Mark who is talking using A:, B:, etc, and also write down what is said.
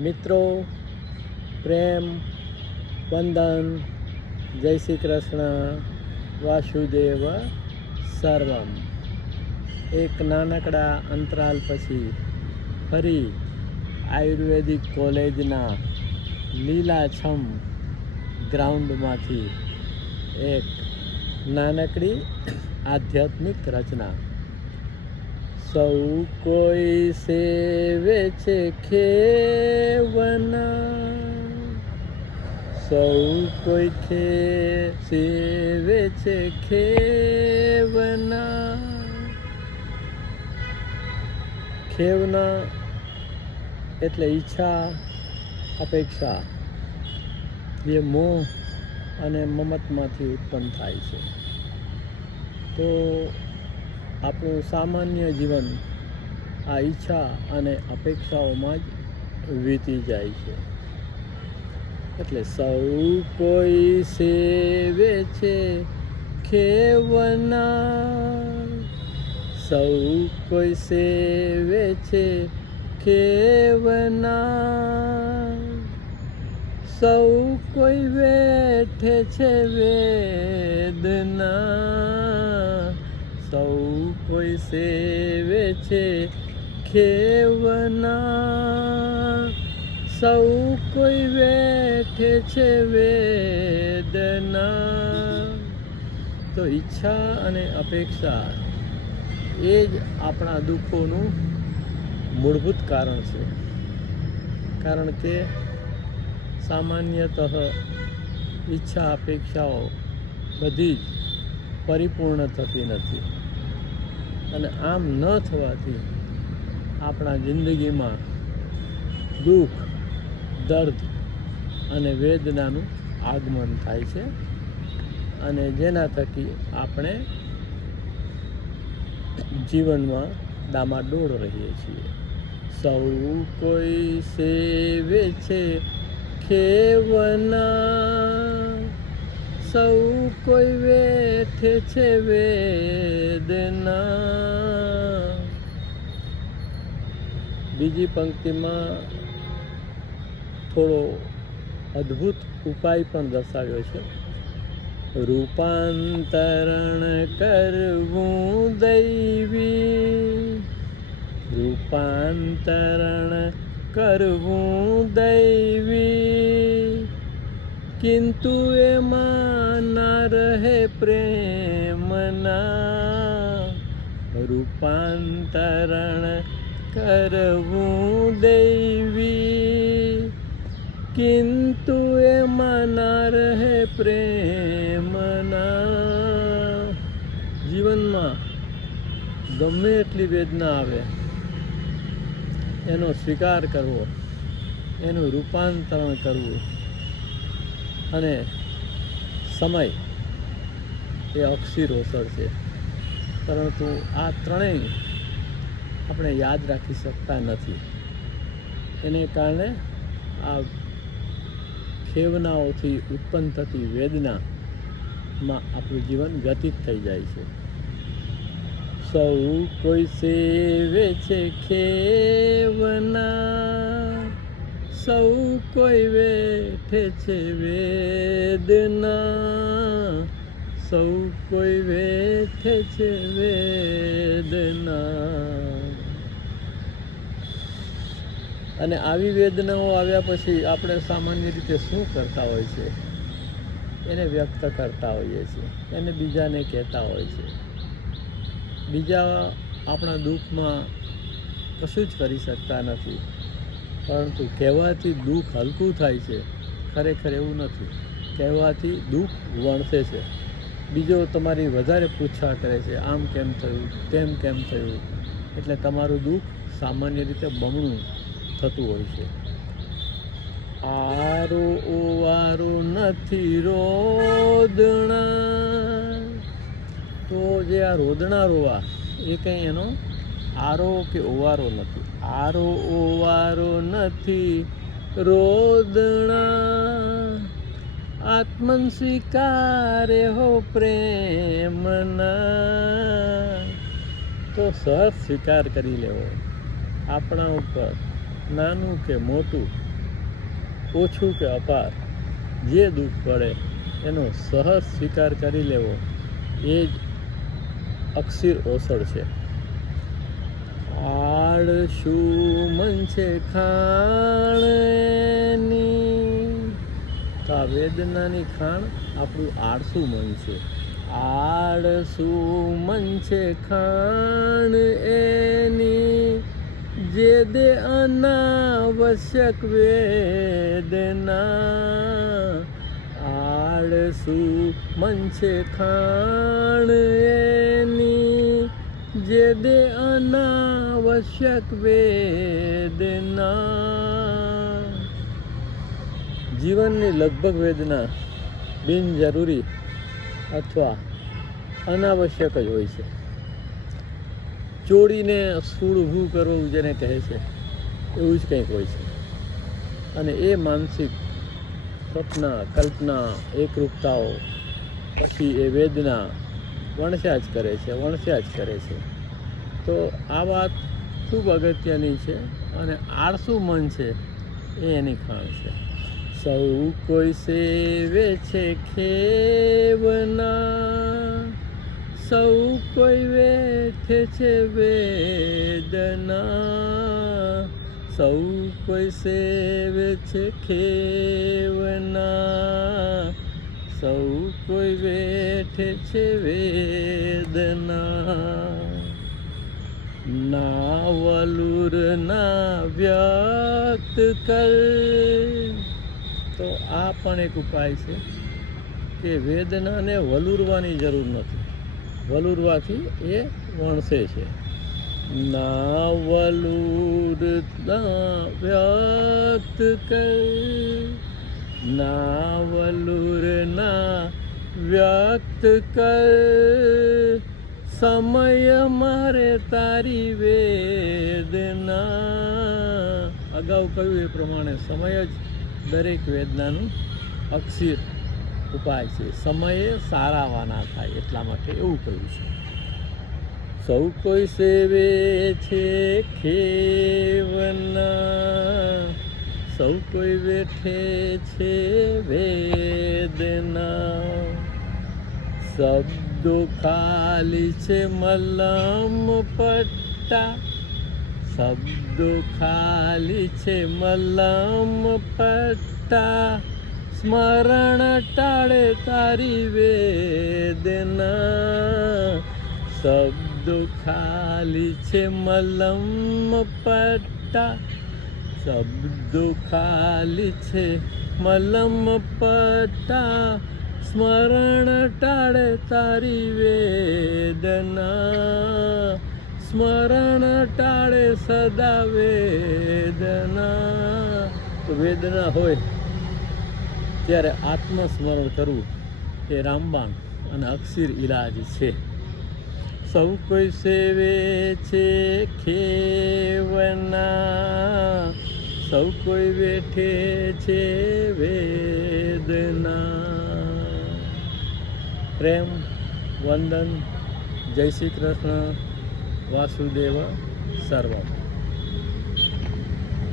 A: મિત્રો, પ્રેમ, વંદન, જય શ્રી કૃષ્ણ, વાસુદેવ, સર્વમ. એક નાનકડા અંતરાલ પછી ફરી આયુર્વેદિક કોલેજના લીલાછમ ગ્રાઉન્ડમાંથી એક નાનકડી આધ્યાત્મિક રચના સૌ કોઈ સેવે છે ખેવના. સૌ કોઈ ખે સેવે છે ખેવના. ખેવના એટલે ઈચ્છા, અપેક્ષા, જે મોહ અને મમતમાંથી ઉત્પન્ન થાય છે. તો આપણું સામાન્ય જીવન આ ઈચ્છા અને અપેક્ષાઓમાં જ વીતી જાય છે. એટલે સૌ કોઈ સેવે છે ખેવના. સૌ કોઈ સેવે છે ખેવના. સૌ કોઈ વેઠે છે વેદના. સૌ કોઈ સેવે છે ખેવના. સૌ કોઈ વેઠે છે વેદના. તો ઈચ્છા અને અપેક્ષા એ જ આપણા દુઃખોનું મૂળભૂત કારણ છે. કારણ કે સામાન્યતઃ ઈચ્છા, અપેક્ષાઓ બધી જ પરિપૂર્ણ થતી નથી. અને આમ ન થવાથી આપણા જિંદગીમાં દુઃખ, દર્દ અને વેદનાનું આગમન થાય છે. અને જેના થકી આપણે જીવનમાં ડામાડોળ રહીએ છીએ. સૌ કોઈ સેવે છે, ખેવના સૌ કોઈ વેઠે છે વેદના. બીજી પંક્તિમાં થોડો અદ્ભુત ઉપાય પણ દર્શાવ્યો છે. રૂપાંતરણ કરવું દૈવી. રૂપાંતરણ કરવું દૈવી. કિંતુ એમાં ના રહે પ્રેમના રૂપાંતરણ કરવું દૈવી કિંતુ એમાં ના રહે પ્રેમના જીવનમાં ગમે એટલી વેદના આવે, એનો સ્વીકાર કરવો, એનું રૂપાંતરણ કરવું અને સમય એ અક્ષીરોસર છે. પરંતુ આ ત્રણેય આપણે યાદ રાખી શકતા નથી. એને કારણે આ ખેવનાઓથી ઉત્પન્ન થતી વેદનામાં આપણું જીવન વ્યતીત થઈ જાય છે. સૌ કોઈ સેવે છે ખેવના સૌ કોઈ વેઠે છે વેદના. સૌ કોઈ વેઠે છે વેદના. અને આવી વેદનાઓ આવ્યા પછી આપણે સામાન્ય રીતે શું કરતા હોય છે? એને વ્યક્ત કરતા હોઈએ છીએ. એને બીજાને કહેતા હોય છે. બીજા આપણા દુઃખમાં કશું જ કરી શકતા નથી. પરંતુ કહેવાથી દુઃખ હલકું થાય છે. ખરેખર એવું નથી. કહેવાથી દુઃખ વણસે છે. બીજો તમારી વધારે પૂછા કરે છે, આમ કેમ થયું, તેમ કેમ થયું? એટલે તમારું દુઃખ સામાન્ય રીતે બમણું થતું હોય છે. આરો ઓવારો નથી રોદણા. તો જે આ રોદણા રોવા, એ કંઈ એનો આરો કે ઓવારો નથી? આરો ઓવારો નથી. રોદણા, આત્મન સ્વીકારે હો પ્રેમના. તો સહજ સ્વીકાર કરી લેવો. આપણા ઉપર, નાનું કે મોટું, ઓછું કે અપાર, જે દુઃખ પડે, એનો સહજ સ્વીકાર કરી લેવો. એ જ અક્ષીર ઓસળ છે. આળસું મન છે ખાણની તો આ વેદનાની ખાણ આપણું આળસું મન છે. આળસું મન છે ખાણ એની જે દે અનાવશ્યક વેદના. આળસું મન છે ખાણ એની જે દે અનાવશ્યક વેદના. જીવનની લગભગ વેદના બિનજરૂરી અથવા અનાવશ્યક જ હોય છે. ચોરીને સૂળ ઊભું કરવું જેને કહે છે, એવું જ કંઈક હોય છે. અને એ માનસિક સ્વપ્ના, કલ્પના, એકરૂપતાઓ, પછી એ વેદના વણસ્યા જ કરે છે વણસ્યા જ કરે છે. તો આ વાત ખૂબ અગત્યની છે અને આળસુ મન છે એ એની ખાણ છે. સૌ કોઈ સેવે છે ખેવના, સૌ કોઈ વેઠે છે વેદના, સૌ કોઈ સેવે છે ખેવના. સૌ કોઈ વેઠે છે વેદના. ના વલુર, ના વ્યક્ત કર તો આ પણ એક ઉપાય છે કે વેદનાને વલુરવાની જરૂર નથી. વલુરવાથી એ વણસે છે. ના વલુર, ના વ્યક્ત કર ના વલુર ના વ્યક્ત કર. સમય મારે તારી વેદના. અગાઉ કહ્યું એ પ્રમાણે સમય જ દરેક વેદનાનું અક્ષીર ઉપાય છે. સમયે સારાવાના થાય એટલા માટે એવું કહ્યું છે. સૌ કોઈ સેવે છે ખેવના. સૌ કોઈ બેઠે છે વેદના. શબ્દો ખાલી છે મલમ પટ્ટા. શબ્દો ખાલી છે મલમ પટ્ટા. સ્મરણ ટાળે તારી વેદના. શબ્દો ખાલી છે મલમ પટ્ટા. શબ્દો ખાલી છે, મલમ પટ્ટા, સ્મરણ ટાળે તારી વેદના. સ્મરણ ટાળે સદા વેદના. વેદના હોય, ત્યારે આત્મસ્મરણ કરવું એ રામબાણ અને અક્ષીર ઈલાજ છે. સૌ કોઈ સેવે છે, ખેવના. સૌ કોઈ બેઠે છે વેદના. પ્રેમ વંદન જય શ્રી કૃષ્ણ વાસુદેવ સર્વમ.